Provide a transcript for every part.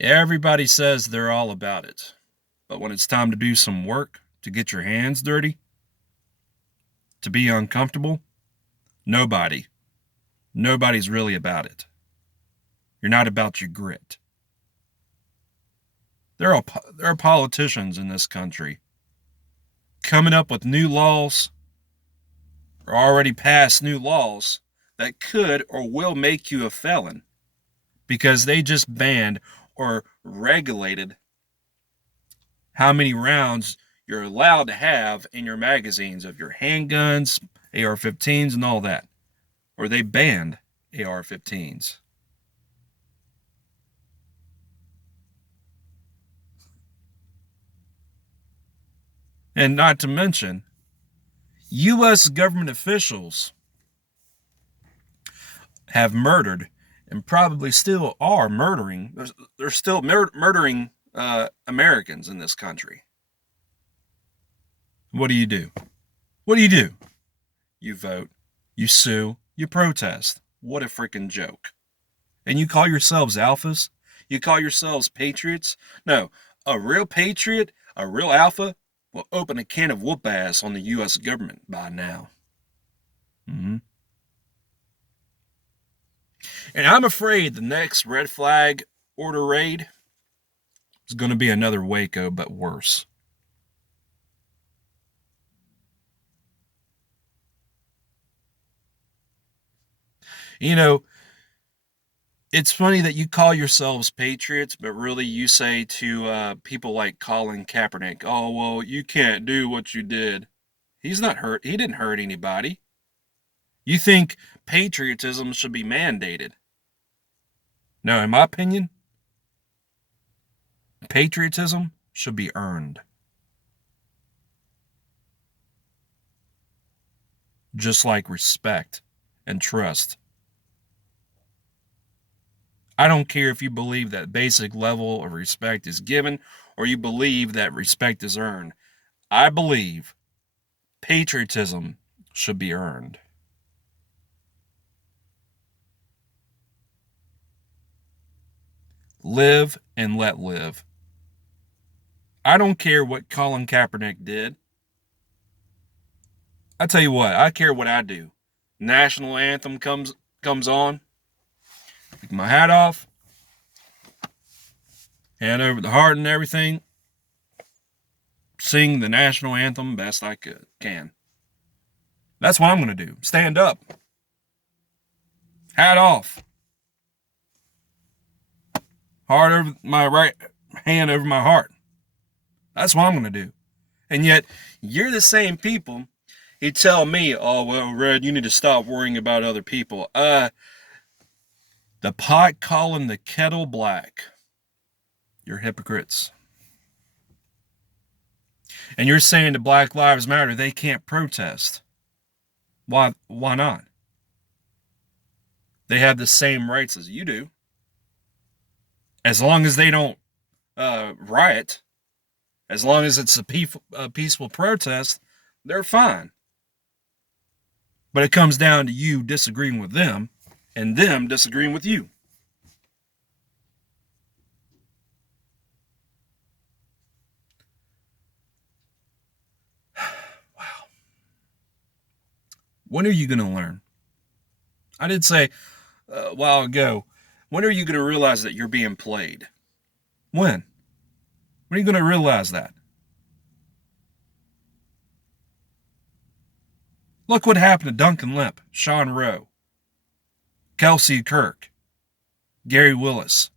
Everybody says they're all about it. But when it's time to do some work, to get your hands dirty, to be uncomfortable, nobody. Nobody's really about it. You're not about your grit. There are politicians in this country coming up with new laws or already passed new laws that could or will make you a felon because they just banned or regulated how many rounds you're allowed to have in your magazines of your handguns, AR-15s, and all that. Or they banned AR-15s. And not to mention, U.S. government officials have murdered and probably still are murdering. They're still murdering Americans in this country. What do you do? What do you do? You vote, you sue, you protest. What a freaking joke. And you call yourselves alphas? You call yourselves patriots? No, a real patriot, a real alpha, will open a can of whoop ass on the U.S. government by now. Mm-hmm. And I'm afraid the next red flag order raid is going to be another Waco, but worse. You know, it's funny that you call yourselves patriots, but really you say to people like Colin Kaepernick, "Oh well, you can't do what you did." He's not hurt. He didn't hurt anybody. You think patriotism should be mandated? No, in my opinion, patriotism should be earned, just like respect and trust. I don't care if you believe that basic level of respect is given or you believe that respect is earned. I believe patriotism should be earned. Live and let live. I don't care what Colin Kaepernick did. I tell you what, I care what I do. National anthem comes on, take my hat off, hand over the heart and everything, sing the national anthem best I can. That's what I'm going to do. Stand up, hat off, heart over my right hand over my heart. That's what I'm going to do. And yet, you're the same people. You tell me, "Oh well, Red, you need to stop worrying about other people." The pot calling the kettle black. You're hypocrites. And you're saying to Black Lives Matter they can't protest. Why not? They have the same rights as you do. As long as they don't riot, as long as it's a peaceful protest, they're fine. But it comes down to you disagreeing with them and them disagreeing with you. Wow. When are you going to learn? I did say a while ago, when are you going to realize that you're being played? When? When are you going to realize that? Look what happened to Duncan Lemp, Sean Rowe, Kelsey Kirk, Gary Willis.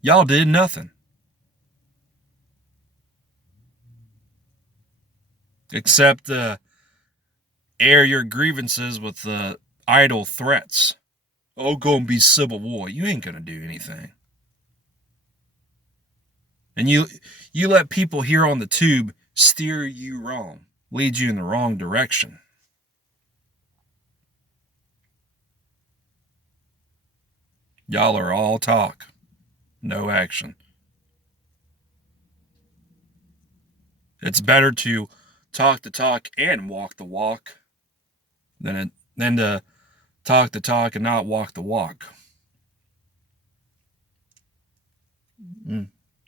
Y'all did nothing. Except air your grievances with idle threats. Oh, go and be civil war. You ain't gonna do anything. And you let people here on the tube steer you wrong, lead you in the wrong direction. Y'all are all talk, no action. It's better to talk the talk and walk the walk than to talk the talk and not walk the walk.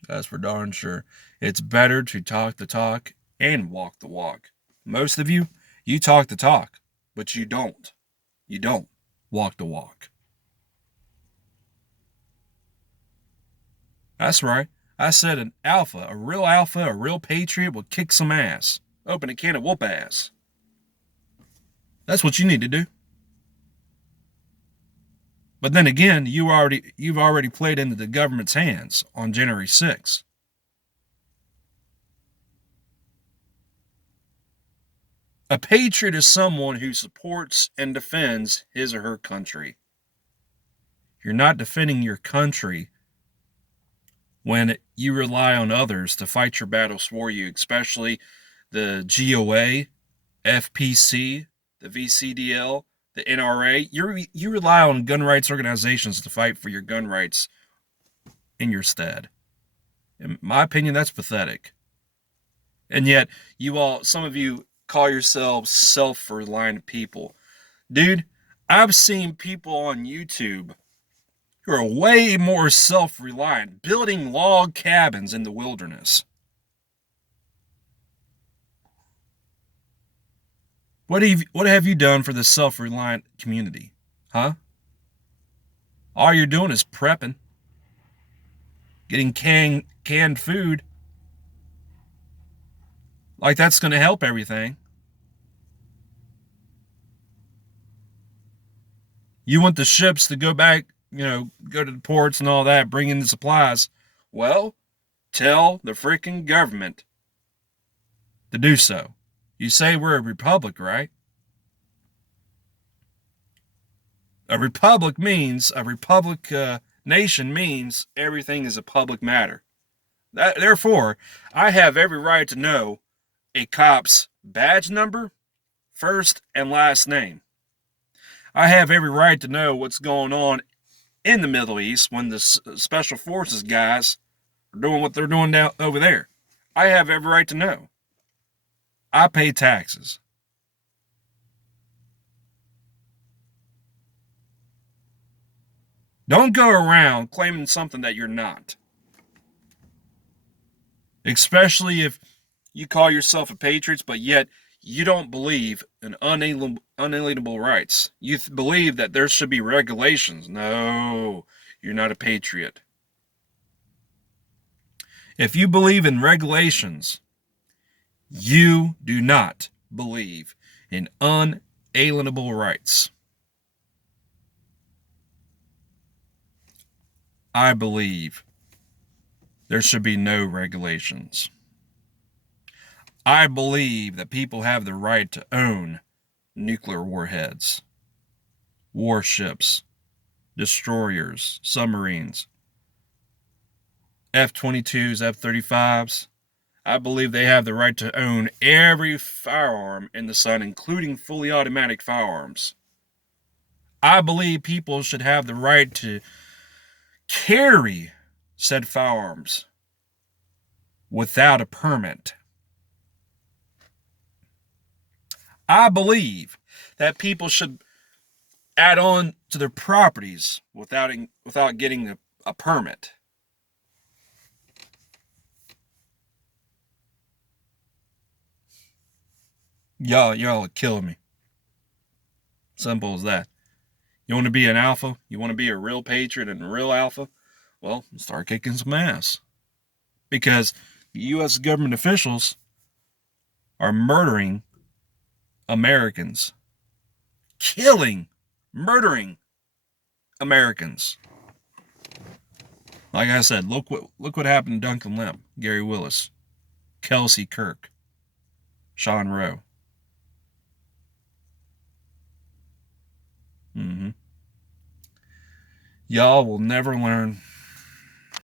That's for darn sure. It's better to talk the talk and walk the walk. Most of you, you talk the talk, but you don't. You don't walk the walk. That's right. I said alpha, a real patriot will kick some ass. Open a can of whoop ass. That's what you need to do. But then again, you've already played into the government's hands on January 6th. A patriot is someone who supports and defends his or her country. You're not defending your country when you rely on others to fight your battles for you, especially the GOA, FPC, the VCDL, the NRA. You rely on gun rights organizations to fight for your gun rights in your stead. In my opinion, that's pathetic. And yet, some of you call yourselves self-reliant people. Dude, I've seen people on YouTube who are way more self-reliant, building log cabins in the wilderness. What have you done for the self-reliant community? Huh? All you're doing is prepping, getting canned food. Like that's going to help everything. You want the ships to go back, go to the ports and all that, bring in the supplies. Well, tell the freaking government to do so. You say we're a republic, right? A republic nation means everything is a public matter. Therefore, I have every right to know a cop's badge number, first and last name. I have every right to know what's going on in the Middle East when the special forces guys are doing what they're doing down over there. I have every right to know. I pay taxes. Don't go around claiming something that you're not. Especially if you call yourself a patriot, but yet you don't believe in unalienable rights. You believe that there should be regulations. No, you're not a patriot. If you believe in regulations, you do not believe in unalienable rights. I believe there should be no regulations. I believe that people have the right to own nuclear warheads, warships, destroyers, submarines, F-22s, F-35s. I believe they have the right to own every firearm in the sun, including fully automatic firearms. I believe people should have the right to carry said firearms without a permit. I believe that people should add on to their properties without getting a permit. Y'all are killing me. Simple as that. You want to be an alpha? You want to be a real patriot and a real alpha? Well, start kicking some ass. Because U.S. government officials are murdering Americans. Murdering Americans. Like I said, look what happened to Duncan Lemp, Gary Willis, Kelsey Kirk, Sean Rowe. Y'all will never learn.